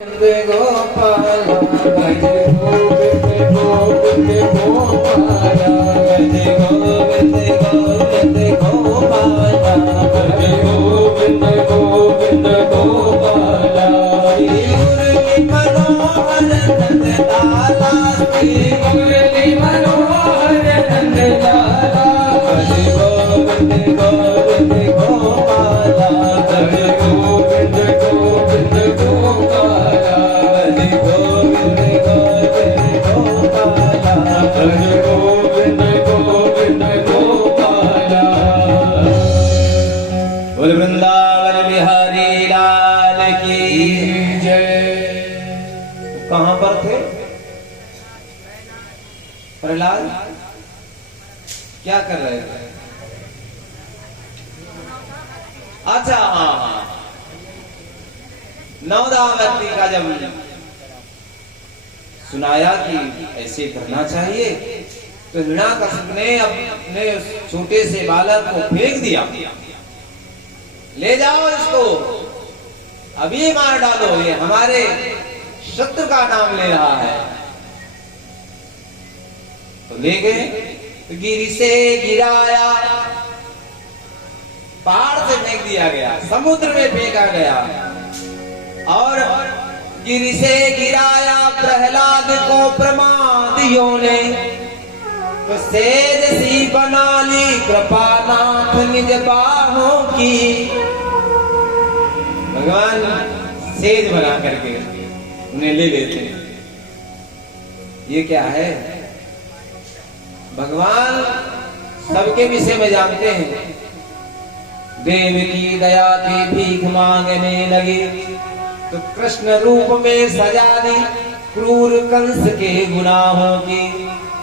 गोपाल भज गोविंद गोविंद गोपाल भज गोविंद गोविंद गोपाल भज गोविंद गोविंद गोपाल मुरली मनोहर नंद लाला मुरली मनोहर नंद लाला भज गोविंद गोविंद गोपाल भज गोविंद गोविंद गोपाल वृंदावन बिहारी लाल की जय। कहां पर थे प्रहलाद? क्या कर रहे थे? अच्छा हाँ, नवदावती का जब सुनाया कि ऐसे करना चाहिए तो हिरण्याकश्यप ने अपने छोटे से बालक को फेंक दिया। ले जाओ इसको, अभी मार डालो, ये हमारे शत्रु का नाम ले रहा है। तो ले गए, तो गिरी से गिराया, पहाड़ से फेंक दिया गया, समुद्र में फेंका गया। और गिरी से गिराया प्रहलाद को प्रमादियों ने, तो सेज सी बना ली कृपानाथ निज बाहों की। भगवान सेज बना करके उन्हें ले लेते हैं। ये क्या है? भगवान सबके विषय में जानते हैं। देव की दया की भीख मांगने लगे तो कृष्ण रूप में सजा दी क्रूर कंस के गुनाहों की।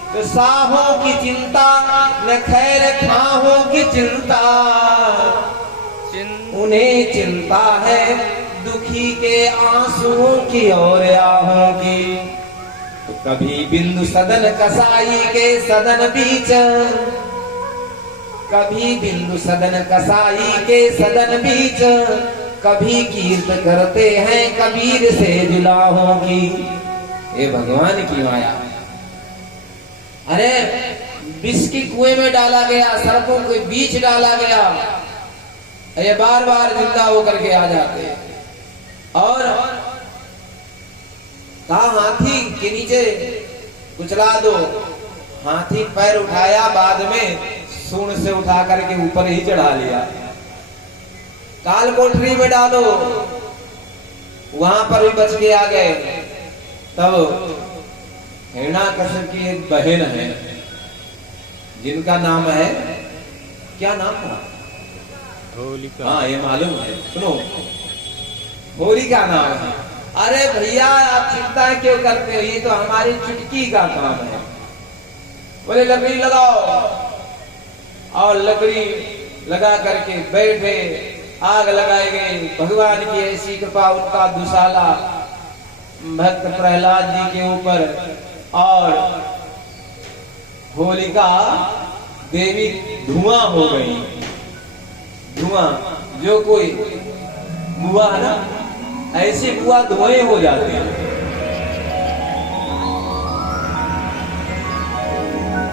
तो साहों की चिंता न खैर खाहों की चिंता, उन्हें चिंता है दुखी के आंसुओं की और आहों की। तो कभी बिंदु सदन कसाई के सदन बीच, कभी बिंदु सदन कसाई के सदन बीच, कभी कीर्त करते हैं कबीर से जुलाहों की। ये भगवान की माया। अरे विष के कुएं में डाला गया, सड़कों के बीच डाला गया, ये बार बार जिंदा होकर के आ जाते। और कहा हाथी के नीचे कुचला दो, हाथी पैर उठाया, बाद में सूंड से उठा करके ऊपर ही चढ़ा लिया। काल कोठरी में डालो, वहां पर भी बच के आ गए। तब हिरण्याकश्यप की एक बहन है जिनका नाम है, क्या नाम था? होलिका। हाँ ये मालूम है, सुनो, होलिका नाम है। अरे भैया आप चिंता क्यों करते हो, ये तो हमारी चुटकी का काम है। बोले लकड़ी लगाओ, और लकड़ी लगा करके बैठे, आग लगाई गई। भगवान की ऐसी कृपा, उनका दुशाला भक्त प्रहलाद जी के ऊपर। और होलिका देवी धुआं हो गई। धुआं, जो कोई बुआ है ना, ऐसी बुआ धुएं हो जाती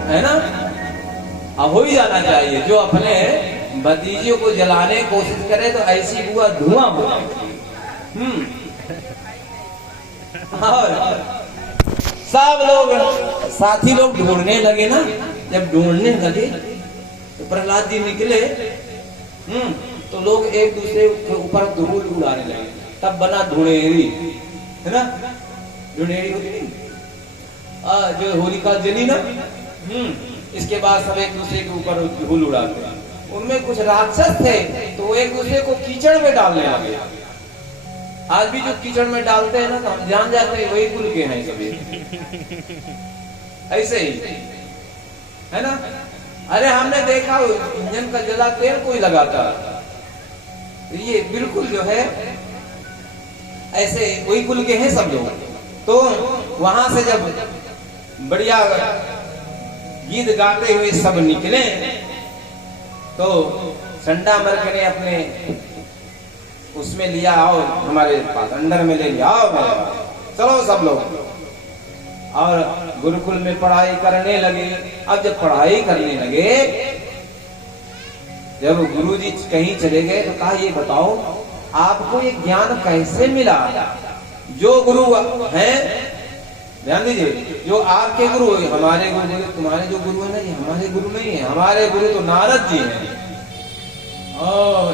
है ना। अब हो ही जाना चाहिए, जो अपने भतीजियों को जलाने की कोशिश करे तो ऐसी बुआ धुआं हो जाती। और सब लोग साथी लोग ढूंढने लगे ना। जब ढूंढने लगे तो प्रहलाद जी निकले, तो लोग एक दूसरे के ऊपर धूल उड़ाने लगे। तब बना धुड़ेरी, है ना, धुड़ेरी होती नहीं, जो होलिका जली ना, इसके बाद सब एक दूसरे के ऊपर धूल उड़ाते हैं। उनमें कुछ राक्षस थे, तो वो एक दूसरे को कीचड़ में डालने लगे। आज भी जो कीचड़ में डालते हैं ना, तो हम जान जाते हैं वही कुल के हैं सभी। ऐसे ही है ना। अरे हमने देखा इंजन का जला तेल कोई लगाता, ये बिल्कुल जो है ऐसे वही कुल के हैं सब लोग। तो वहां से जब बढ़िया गीत गाते हुए सब निकले, तो संडा मर्ग ने अपने उसमें लिया आओ हमारे पास, अंडर में ले लिया आओ मेरे पास। चलो सब लोग, और गुरुकुल में पढ़ाई करने लगे। अब जब पढ़ाई करने लगे, जब गुरुजी कहीं चले गए तो कहा ये बताओ आपको ये ज्ञान कैसे मिला? जो गुरु हैं, ध्यान दीजिए, जो आपके गुरु, हमारे गुरु बोले तुम्हारे जो गुरु है ना ये हमारे गुरु नहीं है, हमारे गुरु तो नारद जी हैं।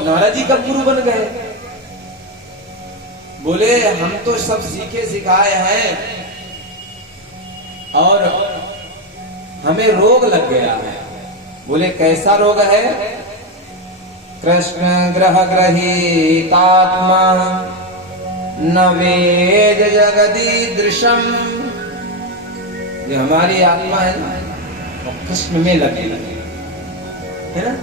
नारद जी कब गुरु बन गए? बोले हम तो सब सीखे सिखाए हैं और हमें रोग लग गया है। बोले कैसा रोग है? कृष्ण ग्रह ग्रहीतात्मा न वेद जगदीदृशम। जो हमारी आत्मा है ना वो कृष्ण में लगी है ना।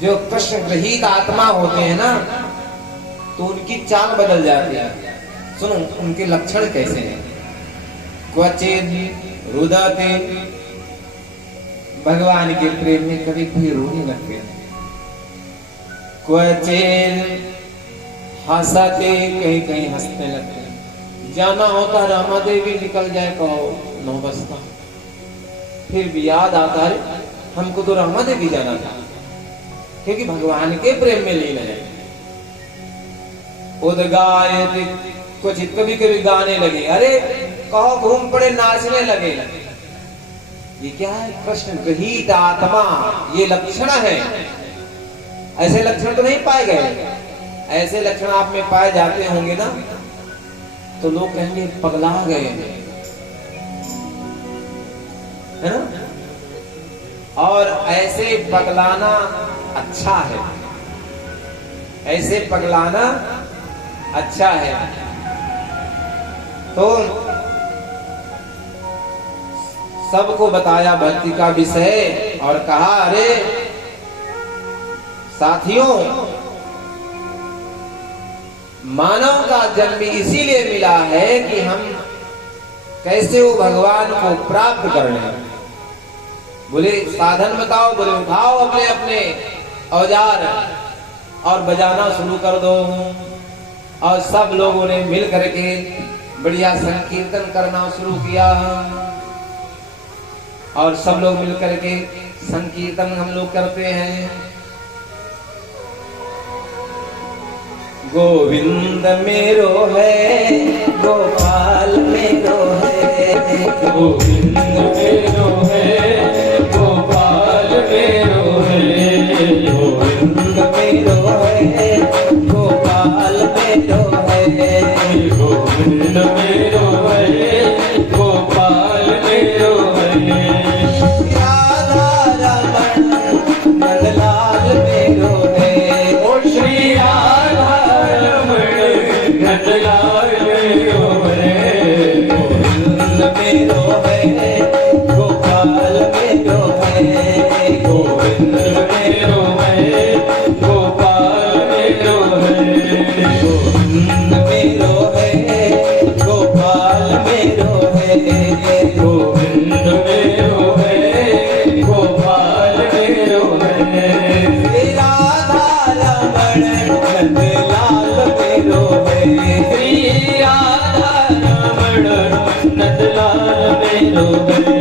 जो कृष्ण ग्रहीत आत्मा होते हैं ना तो उनकी चाल बदल जाती है। सुनो उनके लक्षण कैसे हैं। क्वचित रुदते, भगवान के प्रेम में कभी कोई रोने लगते हैं। क्वचित हंसते, कहीं कहीं हंसने लगते हैं। जाना होता रामा देवी निकल जाए तो 9 बजता, फिर भी याद आता है हमको तो रामा देवी जाना था, क्योंकि भगवान के प्रेम में लीन है। उदगायत, कुछ कभी कभी गाने लगे, अरे कहो घूम पड़े नाचने लगे। ये क्या है? कृष्ण ग्रहीत आत्मा, ये लक्षण है। ऐसे लक्षण तो नहीं पाए गए। ऐसे लक्षण आप में पाए जाते होंगे ना तो लोग कहेंगे पगला गए हैं, है ना। और ऐसे पगलाना अच्छा है, ऐसे पगलाना अच्छा है। तो सबको बताया भक्ति का विषय और कहा अरे साथियों, मानव का जन्म इसीलिए मिला है कि हम कैसे वो भगवान को प्राप्त कर लें। बोले साधन बताओ। बोले उठाओ अपने अपने औजार और बजाना शुरू कर दो। और सब लोगों ने मिल करके बढ़िया संकीर्तन करना शुरू किया। और सब लोग मिल करके संकीर्तन हम लोग करते हैं। गोविंद मेरो है, गोपाल मेरो है, गोविंद मेरो है, गोपाल मेरो है, गोविंद मेरो है, गोपाल मेरो है, गोविंद मेरो है, गोपाल मेरो है, राधा रमण नंदलाल मेरो है, ओ श्री राधा रमण नंदलाल मेरो है, गोविंद मेरो है, गोपाल मेरो है, गोविंद मेरो है, गोपाल मेरो है, गोविंद मेरो है, गोपाल मेरो है, गोविंद मेरो है, गोपाल मेरो है, राधा रमण नंदलाल मेरो है, श्री राधा रमण नंदलाल मेरो है,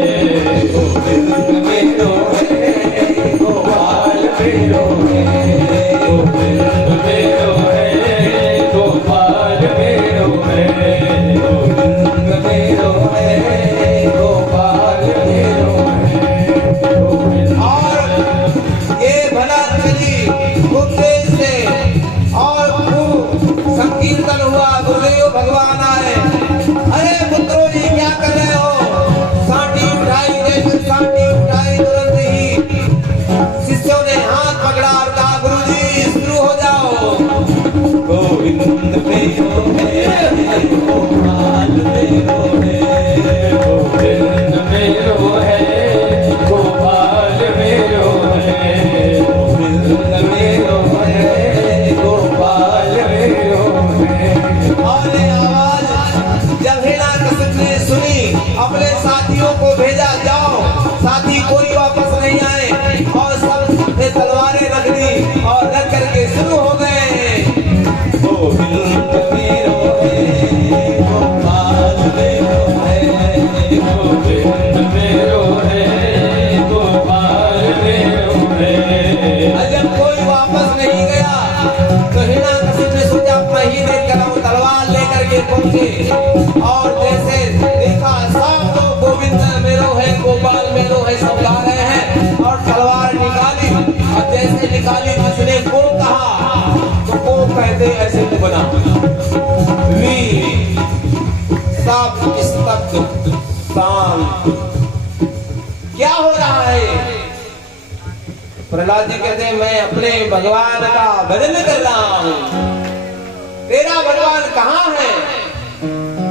गोविंद मेरो है, गोपाल मेरो है, गोविंद मेरो है, गोपाल मेरो है, गोविंद मेरो है, गोपाल मेरो है। और ये भला चली उपदेश से और खूब संकीर्तन हुआ। गुरुदेव भगवान आए, अरे पुत्रों जी क्या कर रहे हो? सांटी उठाई, जैसे सांटी उठाई तुरंत ही शिष्यों ने हाथ पकड़ा और कहा गुरुजी शुरू हो जाओ। गोविंद मेरो है, गोपाल मेरो है, गोविंद मेरो है, गोपाल मेरो है, गोविंद मेरो है, गोपाल मेरो है। और ये आवाज जब हिरण्यकशिप ने सुनी, अपने साथियों को भेजा, जाओ साथी कोई वापस नहीं आए। और सब ने तलवारें रख दी और रख करके शुरू हो गए। पहुंचे और जैसे देखा सब तो गोविंद मेरो है, गोपाल मेरो है, सब गा रहे हैं और तलवार निकाली और जैसे निकाली जिसने को कहा तो को कहते ऐसे को बना वीर सब स्तब्ध शांत। क्या हो रहा है? प्रहलाद जी कहते हैं मैं अपने भगवान का भजन कर रहा हूं। तेरा भगवान कहाँ है?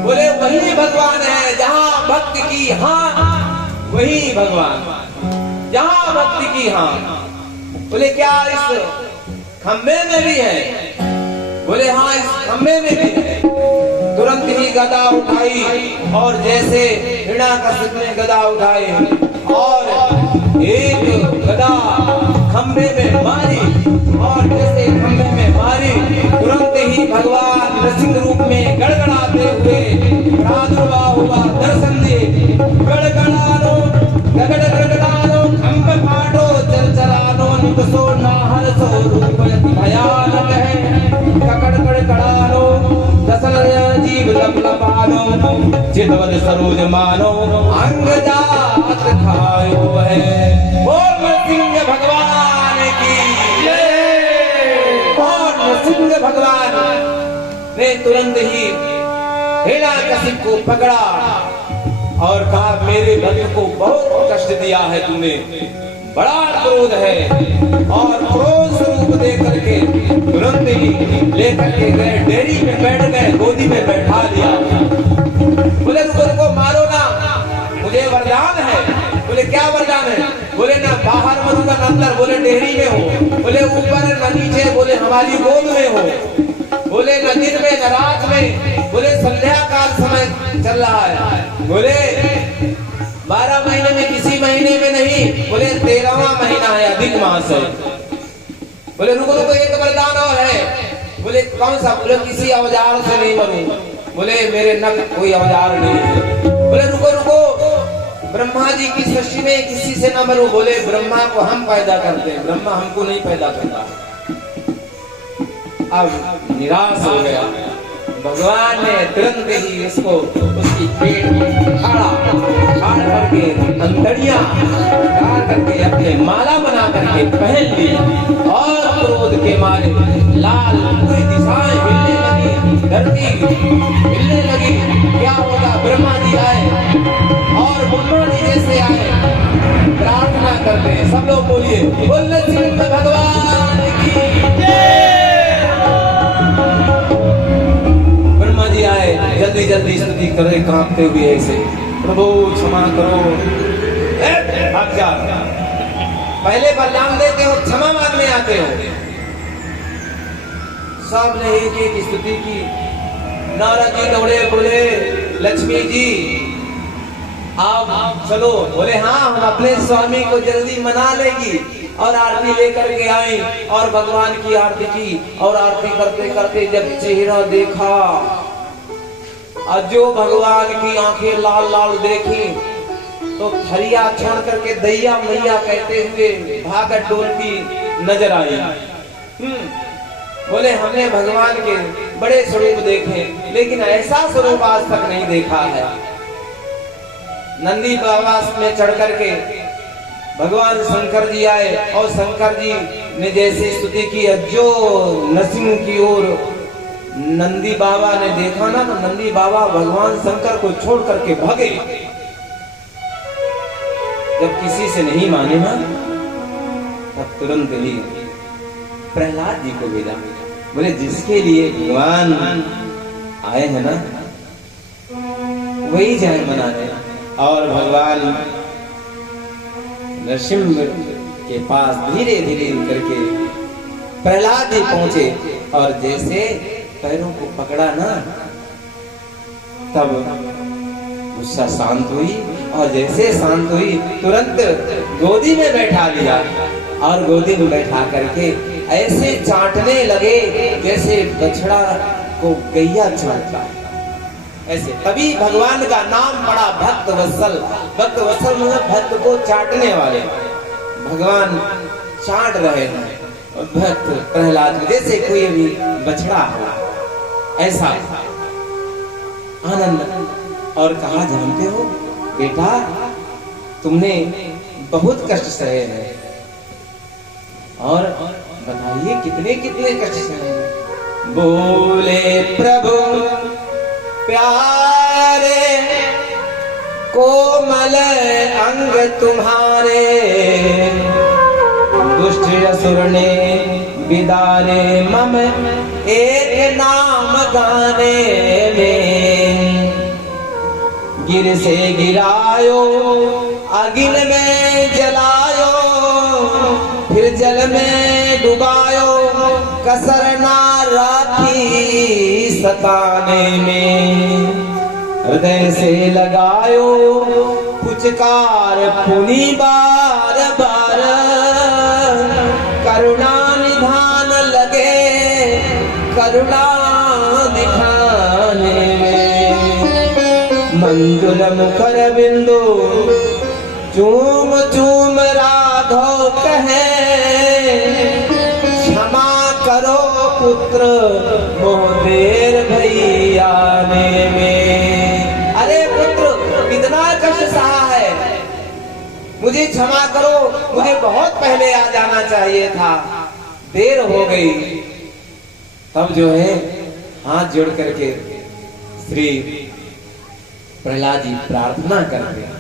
बोले वही भगवान है जहां भक्ति की हाँ वही भगवान, जहां भक्ति की हाँ। बोले क्या इस खंबे में भी है? बोले हाँ इस खंबे में भी है। तुरंत ही गदा उठाई और जैसे हिरण्याकशिप ने गदा उठाई और एक गदा खंबे में मारी और जैसे खंबे में मारी तुरंत ही भगवान नृसिंह रूप में गड़गड़ाते हुए प्रादुर्भाव हुआ, दर्शन दिए। गड़गड़ानो गगड़ गड़गड़ानो खंब फाटो चल चलानो निकसो नाहर सो रूप अति भयानक है। ककड़ कड़कड़ानो दसल जीव लपलपानो चितवद सरोज मानो अंग जात खायो है। बोल नृसिंह भगवान की जय। और नृसिंह भगवान ने तुरंत ही हिरण्याकशिप को पकड़ा और कहा मेरे भक्त को बहुत कष्ट दिया है तुमने, बड़ा क्रोध है। और क्रोध स्वरूप दे करके तुरंत ही लेकर के गए, डेरी में बैठ गए, गोदी में बैठा दिया। बोले तुमको मारो ना, मुझे वरदान है। बोले क्या वरदान है? बोले ना बाहर मधुबन अंदर, बोले डेहरी में हो, बोले ऊपर न नीचे, बोले हमारी गोद में हो, बोले न दिन में न रात में, बोले संध्या काल समय चल रहा है, बोले 12 महीने में किसी महीने में नहीं, बोले 13वां महीना है, अधिक मास है। बोले रुको रुको एक वरदान और है। बोले कौन सा? बोले किसी औजार से नहीं मरूं, बोले मेरे नख कोई औजार नहीं है। बोले रुको रुको ब्रह्मा जी की सृष्टि में किसी से न मरूं, बोले ब्रह्मा को हम पैदा करते हैं, ब्रह्मा हमको नहीं पैदा करता। अब निराश हो गया। भगवान ने तुरंत ही उसको उसकी पेट में खाड़ करके अंतड़ियां डाल करके अपने माला बना करके पहन ली और क्रोध के मारे लाल पूरी दिशाएं हिलने लगी, धरती हिलने लगी। क्या होगा? ब्रह्मा जी आए और ब्रह्मा जी जैसे आए प्रार्थना करते हैं। सब लोग बोलिए बोल नृसिंह भगवान की जय। ब्रह्मा जी आए, जल्दी जल्दी स्तुति करे कांपते हुए ऐसे, प्रभु क्षमा करो। भाग जा, पहले बलिदान देते हो, क्षमा मांगने आते हो। सब ने एक एक स्तुति की। नारद जी दौड़े, बोले लक्ष्मी जी आप चलो। बोले हाँ हम अपने स्वामी को जल्दी मना लेगी। और आरती लेकर के आई और भगवान की आरती की और आरती करते करते जब चेहरा देखा और जो भगवान की आंखें लाल लाल देखी तो थरिया छोड़ करके दैया मैया कहते हुए भागत डोलती नजर आई। बोले हमने भगवान के बड़े स्वरूप देखे लेकिन ऐसा स्वरूप आज तक नहीं देखा है। नंदी बाबा में चढ़ करके भगवान शंकर जी आए और शंकर जी ने जैसे स्तुति की, जो नरसिंह की ओर नंदी बाबा ने देखा ना तो नंदी बाबा भगवान शंकर को छोड़ करके भागे। जब किसी से नहीं माने ना तब तुरंत ही प्रहलाद जी को भेजा। बोले जिसके लिए भगवान आए हैं ना वही जाए मनाने। और भगवान नरसिंह के पास धीरे धीरे करके प्रहलाद जी पहुंचे और जैसे पैरों को पकड़ा ना तब गुस्सा शांत हुई और जैसे शांत हुई तुरंत गोदी में बैठा लिया और गोदी में बैठा करके ऐसे चाटने लगे जैसे बछड़ा को गैया चाटता है ऐसे। तभी भगवान का नाम पड़ा भक्त वत्सल। भक्त वत्सल मतलब भक्त को चाटने वाले। भगवान चाट रहे हैं और भक्त प्रहलाद जैसे कोई भी बछड़ा हो ऐसा। आनंद। और कहा, जानते हो बेटा, तुमने बहुत कष्ट सहे हैं, और बताइए कितने कितने कष्ट सहे हैं। बोले, प्रभु प्यारे कोमल अंग तुम्हारे, दुष्ट असुर ने बिदारे मम एक नाम गाने में। गिर से गिरायो, अगिन में जलायो, फिर जल में डुबायो, कसर ना राखी सताने में। हृदय से लगायो पुचकार पुनि बार बार, करुणा निधान लगे करुणा दिखाने में। मंजुल मुखर बिंदु चूम चूम राघव कहे, क्षमा करो पुत्र मोह देर भई आने में। अरे पुत्र, कितना कष्ट सहा है, मुझे क्षमा करो, मुझे बहुत पहले आ जाना चाहिए था, देर हो गई। तब जो है हाथ जोड़ करके श्री प्रहलाद जी प्रार्थना करते हैं,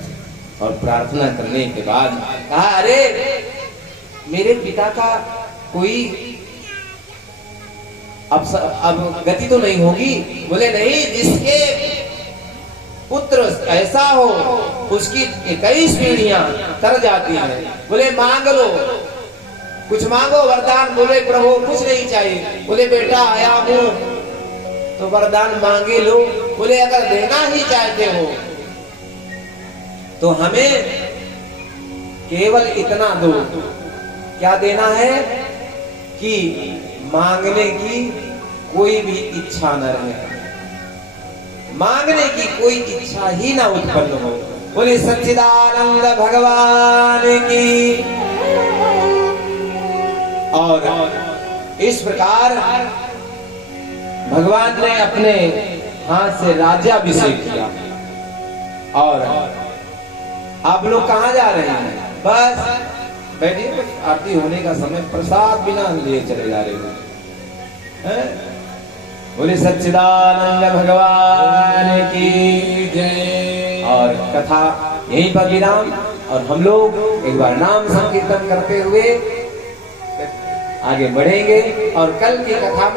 और प्रार्थना करने के बाद कहा, अरे मेरे पिता का कोई अब गति तो नहीं होगी? बोले नहीं, जिसके पुत्र ऐसा हो उसकी 21 पीढ़ियां तर जाती हैं। बोले मांग लो, कुछ मांगो वरदान। बोले प्रभु कुछ नहीं चाहिए। बोले बेटा आया हूं तो वरदान मांगे लो। बोले अगर देना ही चाहते हो तो हमें केवल इतना दो। क्या देना है? कि मांगने की कोई भी इच्छा न रहे, मांगने की कोई इच्छा ही ना उत्पन्न हो। बोले सच्चिदानंद भगवान की। और इस प्रकार भगवान ने अपने हाथ से राज्याभिषेक किया। और आप लोग कहाँ जा रहे हैं? बस बैठिए, आरती होने का समय, प्रसाद बिना लिए चले जा रहे हैं। बोले सच्चिदानंद भगवान की जय। और कथा यहीं पर विराम। और हम लोग एक बार नाम संकीर्तन करते हुए आगे बढ़ेंगे, और कल की कथा में